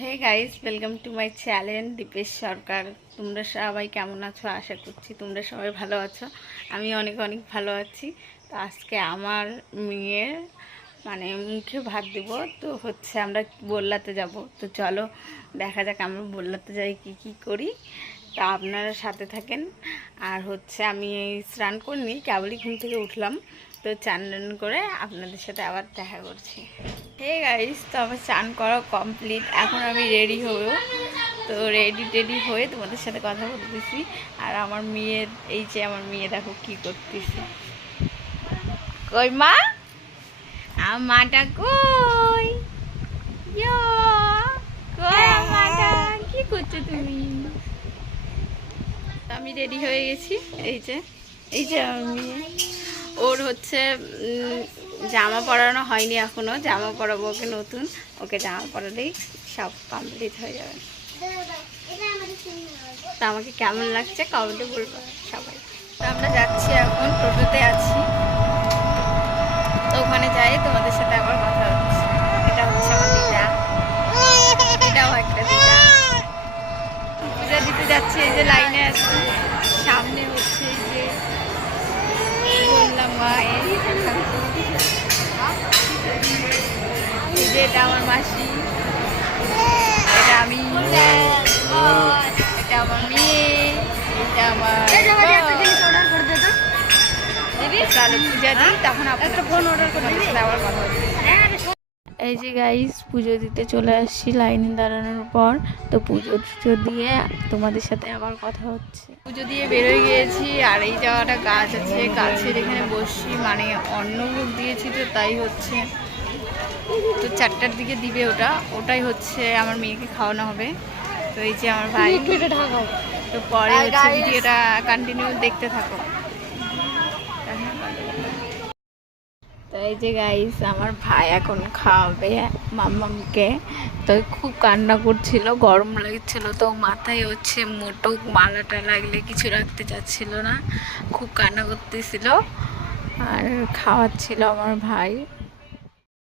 Hey guys, welcome to my channel Dipesh Sarkar. তোমরা সবাই কেমন আছো? আশা করছি তোমরা সবাই ভালো আছো। আমি অনেক অনেক ভালো আছি। তো আজকে আমার মেয়ের মুখে ভাত দিব। তো আমরা বল্লাতে যাব। তো চলো দেখা যাক আমরা বল্লাতে যাই কি করি। তা আপনারা সাথে থাকেন। আর আমি এই স্নান করিনি, কেবলই ঘুম থেকে উঠলাম। তো চান করে আপনাদের সাথে আবার দেখা করছি। হে গাইস, তো আমার চান করা কমপ্লিট। এখন আমি রেডি হব। তো রেডি হয়ে তোমাদের সাথে কথা বলতেছি। আর আমার মেয়ের আমার মেয়ে দেখো কি করতেছে। কই মা? আমার মাটা কই? ইয়ো, কই আমার মাটা? কি করছো তুমি? আমি রেডি হয়ে গেছি। এই যে আমার মেয়ে। ওর জামা পরানো হয়নি এখনো। জামা পরাবো ওকে নতুন। ওকে জামা পরালেই সব কমপ্লিট হয়ে যাবে। তা আমাকে কেমন লাগছে কমেন্টে বলবো সবাই। তো আমরা যাচ্ছি, এখন টোটোতে আছি। তো ওখানে যাই, তোমাদের সাথে আবার কথা হচ্ছে। এটা হচ্ছে আমার দিদা, এটাও একটা দিদা। পূজা দিতে যাচ্ছে, এই যে লাইনে আছি। সামনে হচ্ছে এই যে বললাম মায়ের, এই যে এটা আমার মাসি, এটা আমি, এটা আমার মেয়ে, এটা আমার চালু পূজা দিই। তখন একটা ফোন অর্ডার করে আবার কথা হচ্ছে। এই যে গাইস, পুজো দিতে চলে আসছি লাইনে দাঁড়ানোর পর। তো পুজো দিয়ে তোমাদের সাথে আবার কথা হচ্ছে। পুজো দিয়ে বেরোয় গিয়েছি। আর এই জায়গাটা গাছ আছে, গাছের এখানে বসছি, অন্নভোগ দিয়েছি। তো তাই তো 4টার দিকে দিবে ওটাই আমার মেয়েকে খাওয়ানো হবে। তো এই যে আমার ভাই। তো পরে ভিডিওটা কন্টিনিউ দেখতে থাকো। তো এই যে গাইস, আমার ভাই এখন খাওয়াবে মাম্মামকে। তো খুব কান্না করছিল, গরম লাগছিল। তো মাথায় মোটো মালাটা লাগলে কিছু রাখতে চাচ্ছিল না, খুব কান্না করতেছিল। আর খাওয়াচ্ছিল আমার ভাই।